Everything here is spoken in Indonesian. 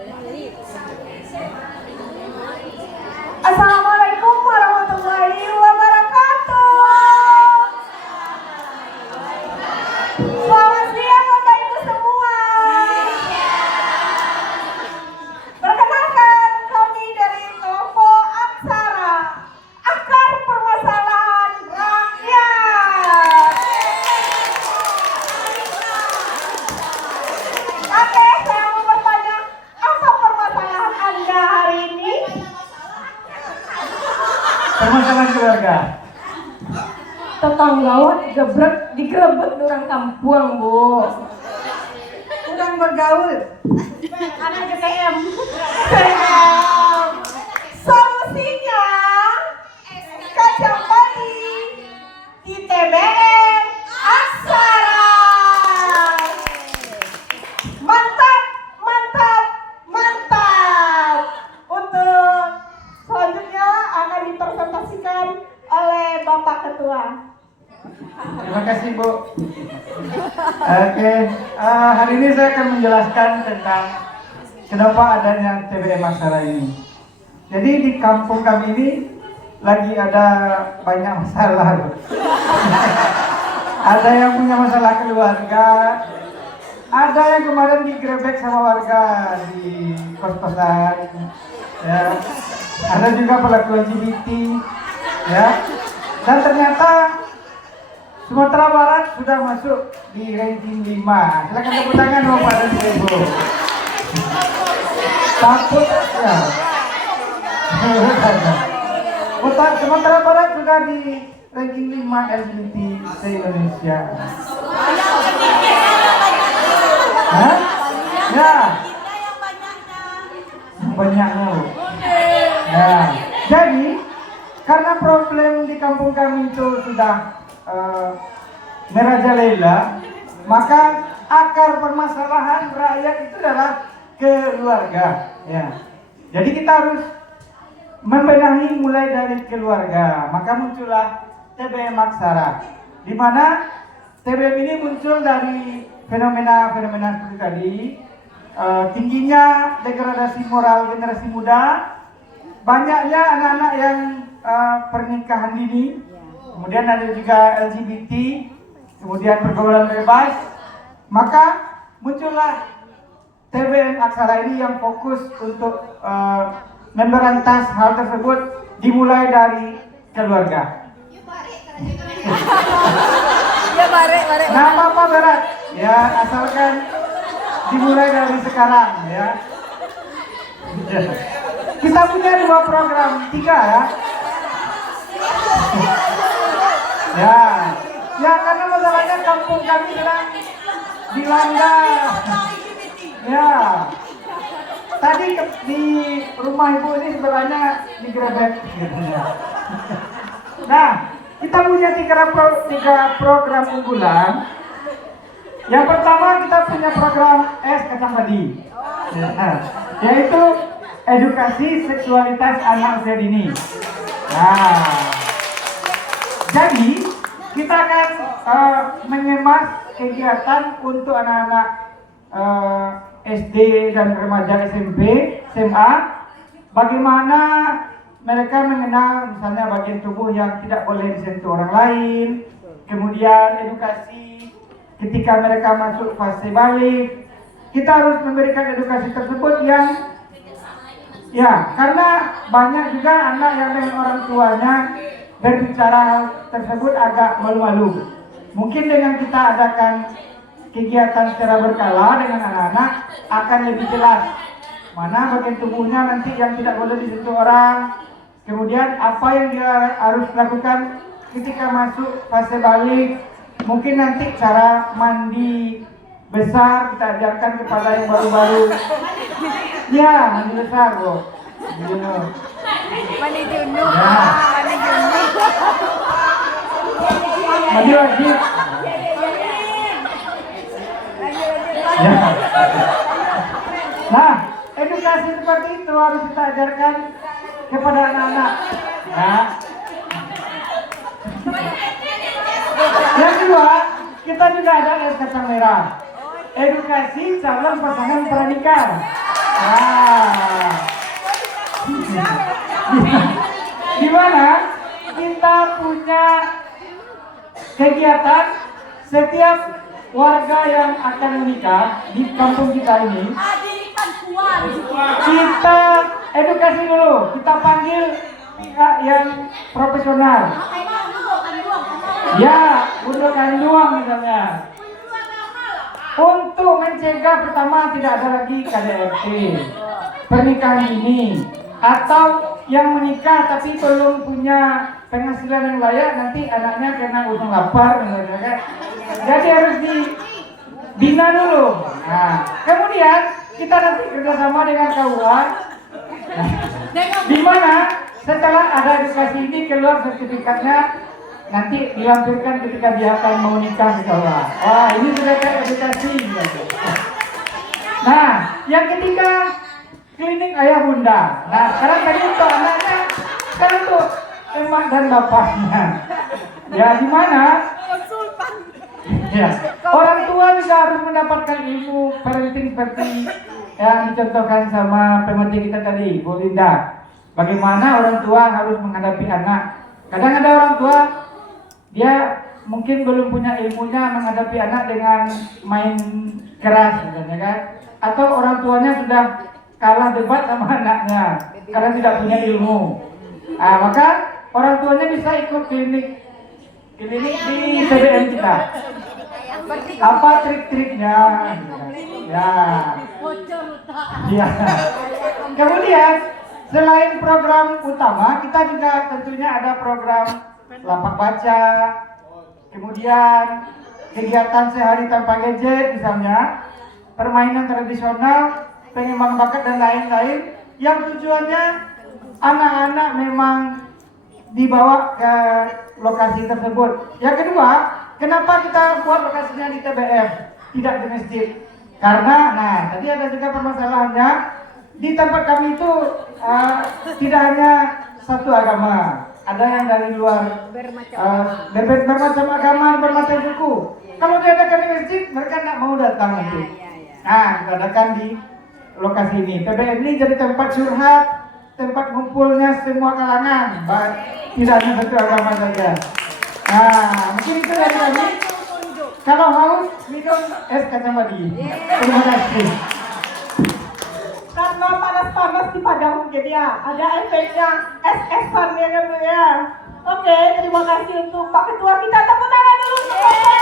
Assalamualaikum warahmatullahi wabarakatuh. Selamat siang Bapak Ibu semua. Perkenalkan, kami dari kelompok Aksara, Akar Permasalahan Rakyat. Oke, saya mau bertanya, apa permasalahan Anda hari ini? Permasalahan keluarga. Tetangga digerebek orang kampung, Bu. Kurang bergaul. Anak GTM. Solusinya kacang bayi di TBM Aksara. Mantap, mantap, mantap. Untuk selanjutnya akan dipresentasikan oleh Bapak Ketua. Terima kasih Bu. Oke, hari ini saya akan menjelaskan tentang kenapa adanya TBM Aksara ini. Jadi di kampung kami ini lagi ada banyak masalah. Ada yang punya masalah keluarga, ada yang kemarin digerebek sama warga di kos-kosan, ya. Ada juga pelaku LGBT, ya. Dan ternyata Sumatera Barat sudah masuk di ranking 5. Silakan tepuk tangan Bapak dan Ibu. Takut ya. Sumatera Barat sudah di ranking 5 LGBT se-Indonesia. Hah? Ya. Banyaknya. Ya. Jadi karena problem di kampung kami itu sudah merajalela, maka akar permasalahan rakyat itu adalah keluarga. Ya. Jadi kita harus membenahi mulai dari keluarga. Maka muncullah TBM Aksara, di mana TBM ini muncul dari fenomena-fenomena seperti tadi, tingginya degradasi moral generasi muda, banyaknya anak-anak yang pernikahan dini, kemudian ada juga LGBT, kemudian pergaulan bebas. Maka muncullah TBM Aksara ini yang fokus untuk memberantas hal tersebut, dimulai dari keluarga. Ya bare. Nah, apa berat? Ya, asalkan dimulai dari sekarang, ya. Kita punya 2 program, 3 ya. Ya karena masalahnya kampung kami sedang dilanda. Ya. Tadi di rumah ibu ini sebelahnya digerebek. Nah, kita punya 3 program unggulan. Yang pertama kita punya program S Kacang Padi, yaitu edukasi seksualitas anak usia dini. Nah, jadi kita akan menyemas kegiatan untuk anak-anak SD dan remaja SMP, SMA, bagaimana mereka mengenal misalnya bagian tubuh yang tidak boleh disentuh orang lain, kemudian edukasi ketika mereka masuk fase balik. Kita harus memberikan edukasi tersebut yang ya, karena banyak juga anak yang dengan orang tuanya berbicara tersebut agak malu-malu. Mungkin dengan kita adakan kegiatan secara berkala dengan anak-anak akan lebih jelas mana bagian tubuhnya nanti yang tidak boleh disentuh orang, kemudian apa yang dia harus lakukan ketika masuk fase balik. Mungkin nanti cara mandi besar kita ajarkan kepada yang baru-baru. Ya, mandi besar kok. Mandi junub. Ya. Mandi junub. Mandi wajib. Ya. Nah, edukasi seperti itu harus kita ajarkan kepada anak-anak. Nah. Yang kedua, kita juga ada S Kacang Merah, edukasi calon pasangan pranikah. Nah, di mana kita punya kegiatan setiap warga yang akan menikah di kampung kita ini. Kita edukasi dulu, kita panggil pihak yang profesional. Ya, untuk kanduang misalnya. Untuk mencegah pertama tidak ada lagi KDRT, pernikahan ini, atau yang menikah tapi belum punya penghasilan yang layak, nanti anaknya kena utang lapar misalnya kan. Jadi harus dibina dulu. Nah, kemudian kita nanti kerjasama dengan KUA, di mana setelah ada edukasi ini keluar sertifikatnya, nanti dilampirkan ketika dia akan mau nikah di KUA. Wah, ini sudah kayak edukasi. Nah, yang ketiga klinik ayah bunda. Nah, sekarang tadi untuk anaknya, sekarang untuk emak dan bapaknya. Ya, di mana? Ya, orang tua juga harus mendapatkan ilmu parenting seperti yang dicontohkan sama pemateri kita tadi, Bu Linda. Bagaimana orang tua harus menghadapi anak. Kadang ada orang tua, dia mungkin belum punya ilmunya menghadapi anak dengan main keras, misalnya kan. Atau orang tuanya sudah kalah debat sama anaknya karena tidak punya ilmu. Nah, maka orang tuanya bisa ikut klinik di TBM kita. Apa trik-triknya? Ya. Ya. Kemudian selain program utama, kita juga tentunya ada program lapak baca, kemudian kegiatan sehari tanpa gadget misalnya, permainan tradisional, pengembangan bakat dan lain-lain, yang tujuannya anak-anak memang dibawa ke lokasi tersebut. Yang kedua, kenapa kita buat lokasinya di TBM, tidak di masjid? Karena, nah tadi ada juga permasalahannya, di tempat kami itu tidak hanya satu agama, ada yang dari luar, bermacam agama, bermacam suku. Kalau diadakan di masjid, mereka tidak mau datang nanti. Nah, kita adakan di lokasi ini. TBM ini jadi tempat curhat, tempat kumpulnya semua kalangan, tidak hanya satu agama saja. Nah, mungkin itu dari kami. Kalau haus, minum es kacang madi. Terima kasih. Karena panas-panas di Padang jadi ya, ada efeknya es-esan ya kan Bu ya. Oke, terima kasih untuk Pak Ketua kita, tepuk tangan dulu.